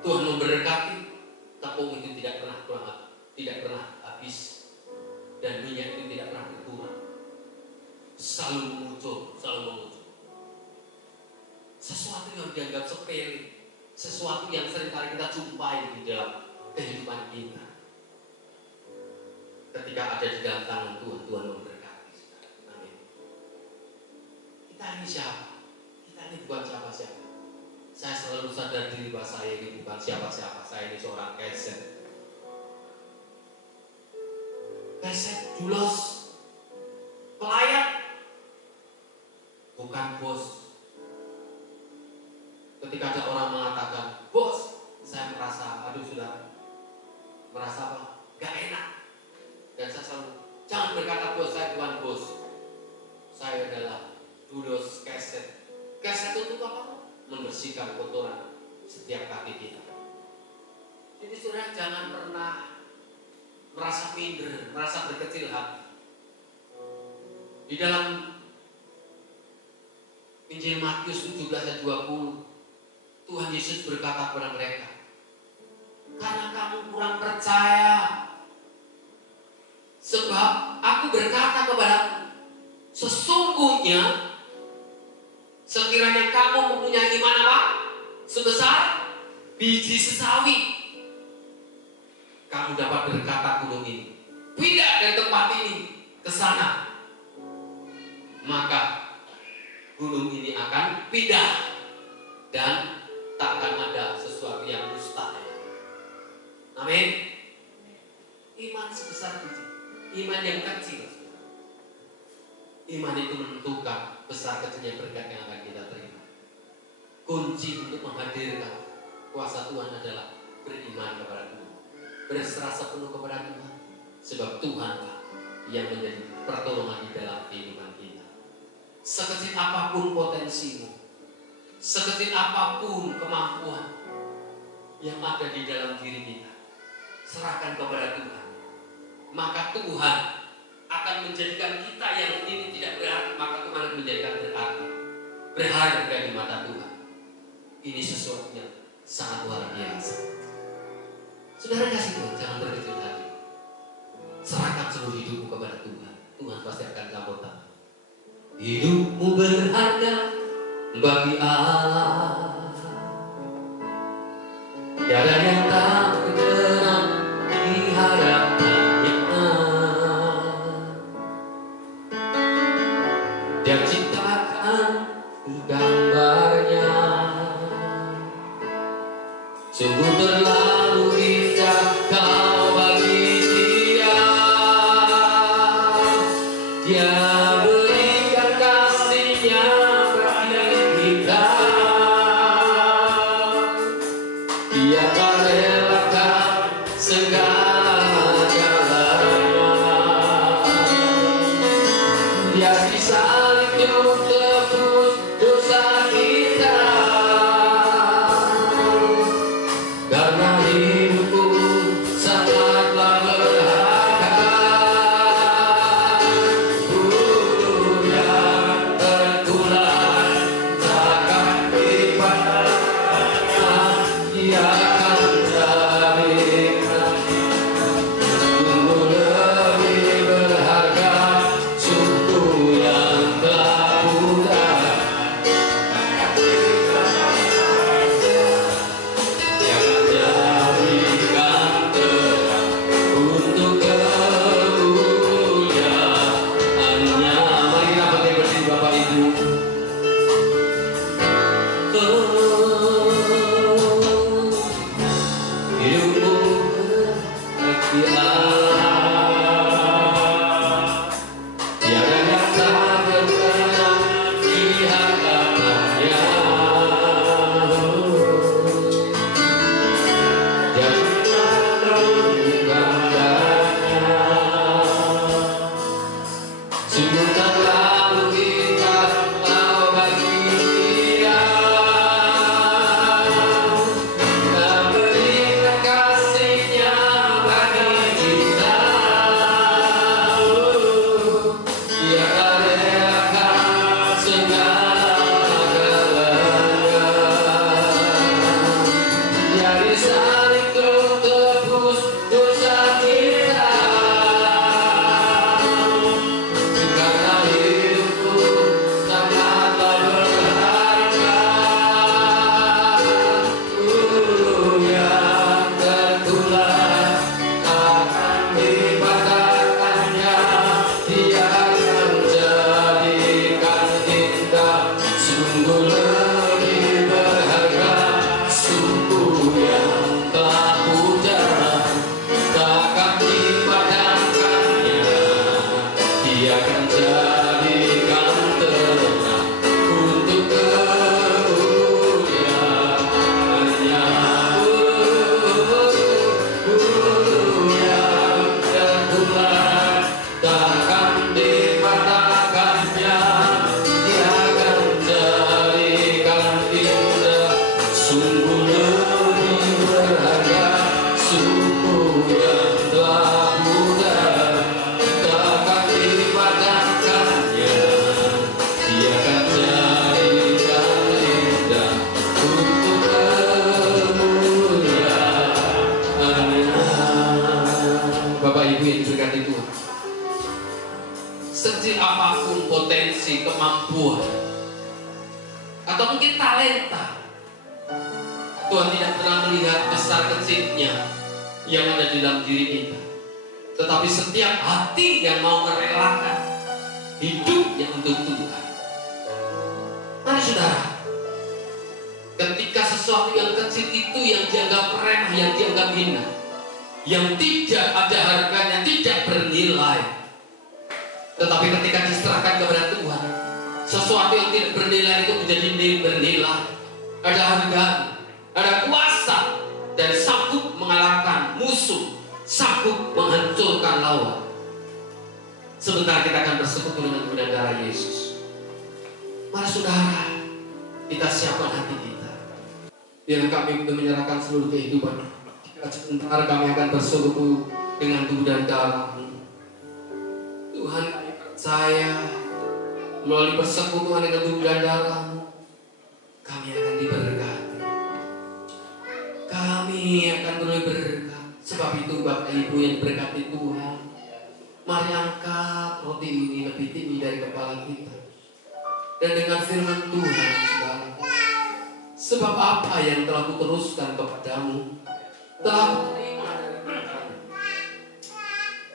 Tuhan memberkati. Tepung itu tidak pernah habis, dan minyak itu tidak pernah berkurang. selalu mengucur. Sesuatu yang dianggap sepele, sesuatu yang seringkali kita jumpai di dalam kehidupan kita. Ketika ada di dalam tangan Tuhan, Tuhan memberkati. Amin. Kita ini siapa? Kita ini bukan siapa-siapa. Saya selalu sadar diri bahwa saya ini bukan siapa-siapa. Saya ini seorang keset. Keset julos, pelayan, bukan bos. Ketika ada orang mengatakan, bos, saya merasa, merasa apa? Gak enak. Dan saya selalu, jangan berkata bos, saya bukan bos. Saya adalah julos keset. Keset itu apa? Membersihkan kotoran setiap kaki kita. Jadi saudara jangan pernah merasa minder, merasa berkecil hati. Di dalam Injil Matius 17 ayat 20, Tuhan Yesus berkata kepada mereka, karena kamu kurang percaya, sebab aku berkata kepadamu, sesungguhnya sekiranya kamu mempunyai iman apa? Sebesar biji sesawi, kamu dapat berkata gunung ini, pindah dari tempat ini ke sana, maka gunung ini akan pindah dan tak akan ada sesuatu yang mustahil. Amin. Iman sebesar biji, iman yang kecil. Iman itu menentukan besar kecilnya berkat yang akan kita terima. Kunci untuk menghadirkan kuasa Tuhan adalah beriman kepada Tuhan, berserah sepenuh kepada Tuhan, sebab Tuhanlah yang menjadi pertolongan di dalam kehidupan kita. Sekecil apapun potensimu, sekecil apapun kemampuan yang ada di dalam diri kita, serahkan kepada Tuhan. Maka Tuhan akan menjadikan kita yang ini tidak berarti, maka Tuhan akan menjadikan berarti, berharga di mata Tuhan. Ini sesuatu yang sangat luar biasa. Saudara kasih Tuhan, jangan berkecil hati. Serahkan seluruh hidupmu kepada Tuhan. Tuhan pasti akan campur tangan. Hidupmu berharga bagi Allah. Tiada yang tak berkenan di hadapannya. Dia ciptakan gambarnya. Sungguh terlalu indah kau bagi dia. Dia berikan kasihnya bagi kita. Dia akan relakan segala-galanya. Dia disalib untuk tebus dosa kita. Karena hidupku sangatlah berharga. Bunuh yang tertular takkan dibalas. Dia akan jadikan sungguh lebih berharga, sungguh yang telah pudar. Jangan jadikan terang untuk kemuliaannya. Mari kita berdiri Bapak Ibu. Hidupmu bagi Allah. Tiada yang tak berkenan di hadapannya. Dia ciptakan gambarnya. Sungguh terlalu indah kau bagi dia. Dan berikan kasihnya bagi kita. Bapak Ibu yang diberkati Tuhan, sekecil apapun potensi, kemampuan, atau mungkin talenta, Tuhan tidak pernah melihat besar kecilnya yang ada di dalam diri kita. Tetapi setiap hati yang mau merelakan hidupnya untuk Tuhan. Mari saudara, ketika sesuatu yang kecil itu yang dianggap remeh, yang dianggap hina, yang tidak ada harganya, tidak bernilai, tetapi ketika diserahkan kepada Tuhan, sesuatu yang tidak bernilai itu menjadi bernilai. Ada harga, ada kuasa, dan sanggup mengalahkan musuh, sanggup menghancurkan lawan. Sebentar kita akan bersekutu dengan tubuh darah Yesus. Mari saudara, kita siapkan hati kita. Biar kami menyerahkan seluruh kehidupan. Sebentar kami akan bersekutu dengan tubuh dan darah-Mu. Tuhan, kami percaya melalui persekutuan dengan tubuh dan darah-Mu, kami akan diberkati. Kami akan boleh berkat. Sebab itu Bapak Ibu yang berkati Tuhan, mari angkat roti ini lebih tinggi dari kepala kita. Dan dengan firman Tuhan, saudara, sebab apa yang telah kuteruskan kepadamu telah kuterima dari Tuhan,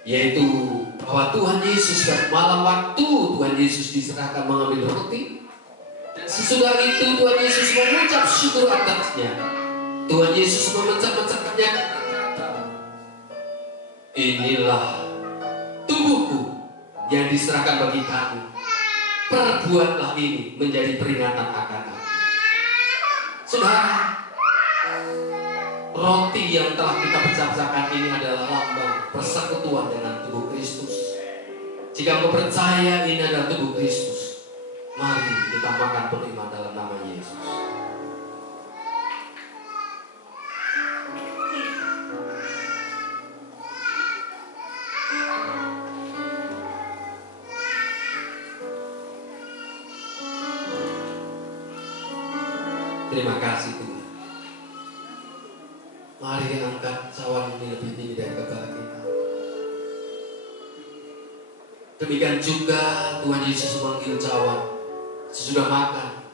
yaitu bahwa Tuhan Yesus pada malam waktu Tuhan Yesus diserahkan mengambil roti, dan sesudah itu Tuhan Yesus mengucap syukur atasnya. Tuhan Yesus memecah-mecahkannya, inilah tubuhku yang diserahkan bagi kamu. Perbuatlah ini menjadi peringatan akan aku. Saudara, roti yang telah kita pecah-pecahkan ini adalah lambang persekutuan dengan tubuh Kristus. Jika engkau percaya ini adalah tubuh Kristus, mari kita makan berlima dalam nama Yesus. Terima kasih Tuhan. Mari angkat cawan ini lebih tinggi dari kepala kita. Demikian juga Tuhan Yesus memanggil cawan sesudah makan.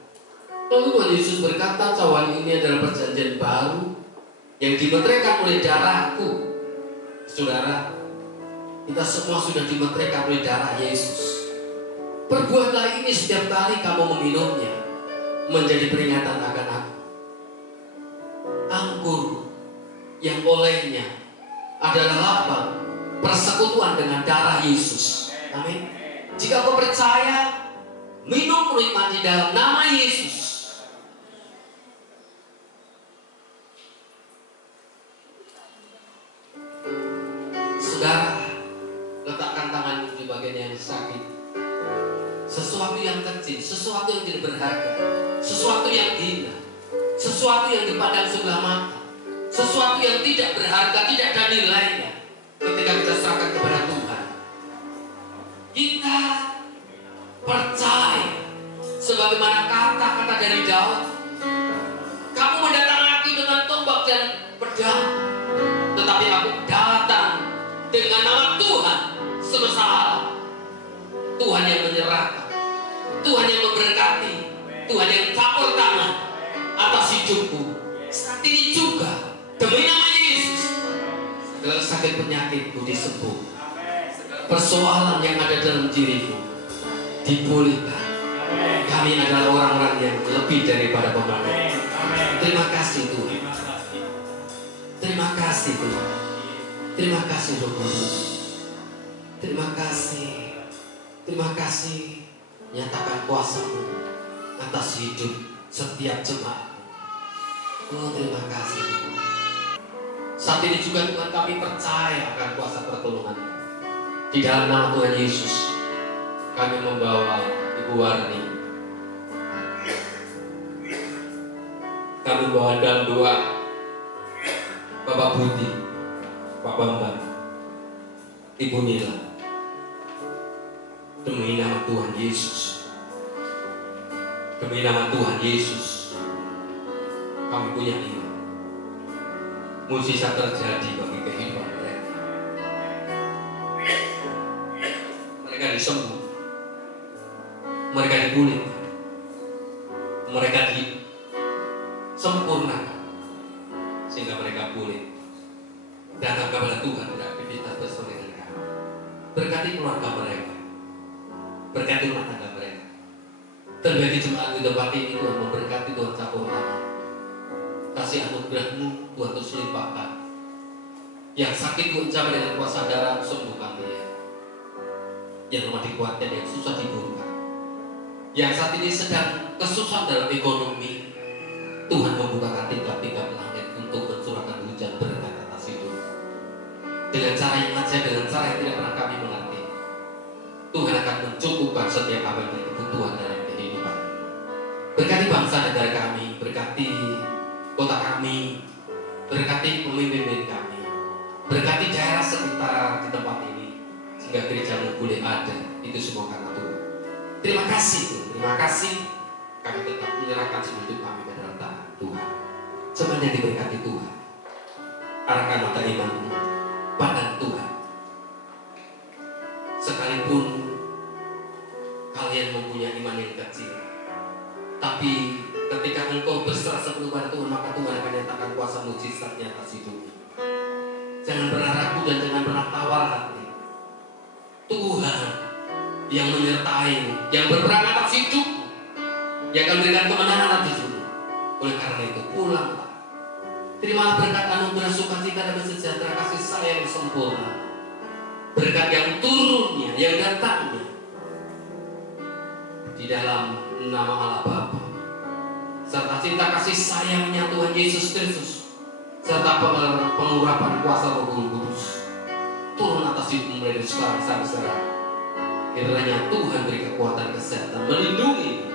Lalu Tuhan Yesus berkata, cawan ini adalah perjanjian baru yang dimeteraikan oleh darahku. Saudara, kita semua sudah dimeteraikan oleh darah Yesus. Perbuatlah ini setiap kali kamu meminumnya menjadi peringatan akan aku. Anggur yang olehnya adalah lambang persekutuan dengan darah Yesus. Amin. Jika kau percaya, minum menikmati dalam nama Yesus. Saudara, letakkan tangan di bagian yang sakit. Sesuatu yang kecil, sesuatu yang tidak berharga, sesuatu yang hina, sesuatu yang dipandang sebelah mata, sesuatu yang tidak berharga, tidak ada nilainya. Ketika kita serahkan kepada Tuhan, kita percaya sebagaimana kata-kata dari Daud, kamu mendatang aku dengan tombak dan pedang, tetapi aku datang dengan nama Tuhan semesta alam. Tuhan yang menyerahkan, Tuhan yang memberkati, Tuhan yang campur tangan atas hidupku. Saat ini juga demi nama Yesus, segala sakit penyakitku disembuh, persoalan yang ada dalam diriku dipulihkan. Kami adalah orang-orang yang lebih daripada pemenang. Terima kasih Tuhan. Terima kasih Tuhan. Terima kasih Roh Kudus. Terima kasih. Terima kasih. Nyatakan kuasa-Mu atas hidup setiap jemaat. Oh, terima kasih. Saat ini juga Tuhan, kami percaya akan kuasa pertolongan. Di dalam nama Tuhan Yesus, kami membawa Ibu Warni. Kami bawa dalam doa Bapak Budi, Pak Bambang, Ibu Nila. Demi nama Tuhan Yesus, demi nama Tuhan Yesus, kami punya iman. Mukjizat terjadi bagi kehidupan mereka. disembuh, mereka dipulihkan, mereka disempurnakan sehingga mereka pulih. Datang kepada Tuhan beraktivitas bersama dengan kami. Berkati keluarga mereka, berkati rumah tangga mereka. Terjadi jemaat di tempat ini, Tuhan memberkati, Tuhan campur tangan. Kasih anugerah-Mu Tuhan terus limpahkan. Yang sakit Tuhan jamah dengan kuasa darah, sembuhkan dia. Yang lemah dikuatkan, yang susah diburukkan. Yang saat ini sedang kesusahan dalam ekonomi, Tuhan membukakan tingkap-tingkap langit untuk mencurahkan hujan berkat atas hidup. Dengan cara yang ajaib, dengan cara yang tidak pernah kami mengerti, Tuhan akan mencukupkan setiap apa yang menjadi kebutuhan dalam kehidupan. Berkati bangsa negara kami, berkati kota kami, berkati pemimpin kami, berkati daerah sekitar di tempat ini, sehingga gereja-Mu boleh ada. Itu semua karena Tuhan. Terima kasih Tuhan, terima kasih. Kami tetap menyerahkan seluruh hidup kami ke dalam tangan Tuhan. Semuanya diberkati Tuhan. Arahkan mata iman-Mu, pandang Tuhan. Sekalipun kalian mempunyai iman yang kecil, tapi ketika engkau berserah sepenuh pada Tuhan, maka Tuhan akan nyatakan kuasa mujizat-Nya atas hidupmu. Jangan pernah ragu dan jangan pernah tawar hati. Tuhan yang menyertai-Mu, yang berperang atas hidupmu, yang akan memberikan kemenangan atas hidupmu. Oleh karena itu, pulanglah. Terimalah berkat anugerah sukacita dan sejahtera kasih sayang sempurna. Berkat yang turunnya, yang datangnya di dalam nama Allah Bapa, serta cinta kasih sayangnya Tuhan Yesus Kristus, serta pengurapan kuasa Roh Kudus turun atas hidupmu mulai dari sekarang sampai sekarang. Kiranya Tuhan beri kekuatan kesehatan, melindungi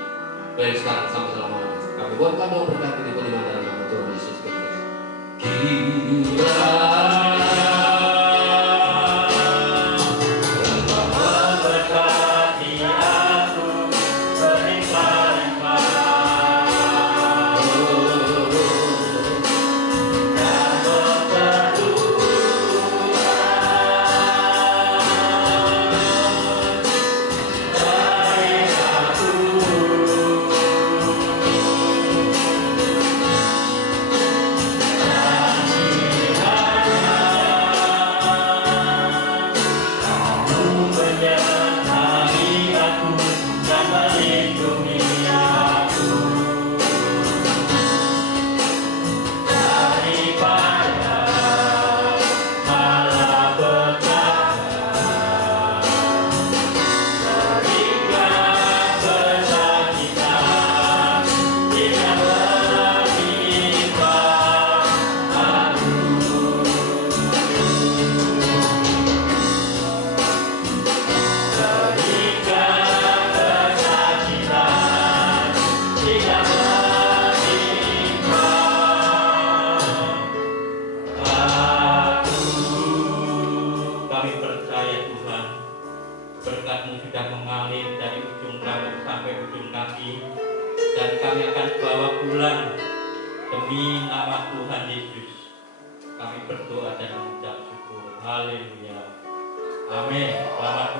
mulai dari sekarang sampai selama-lamanya. Kami buatkan doa berkat ini di dalam nama Tuhan Yesus Kristus. Kami berdoa dan mengucap syukur. Haleluya. Amin. Selamat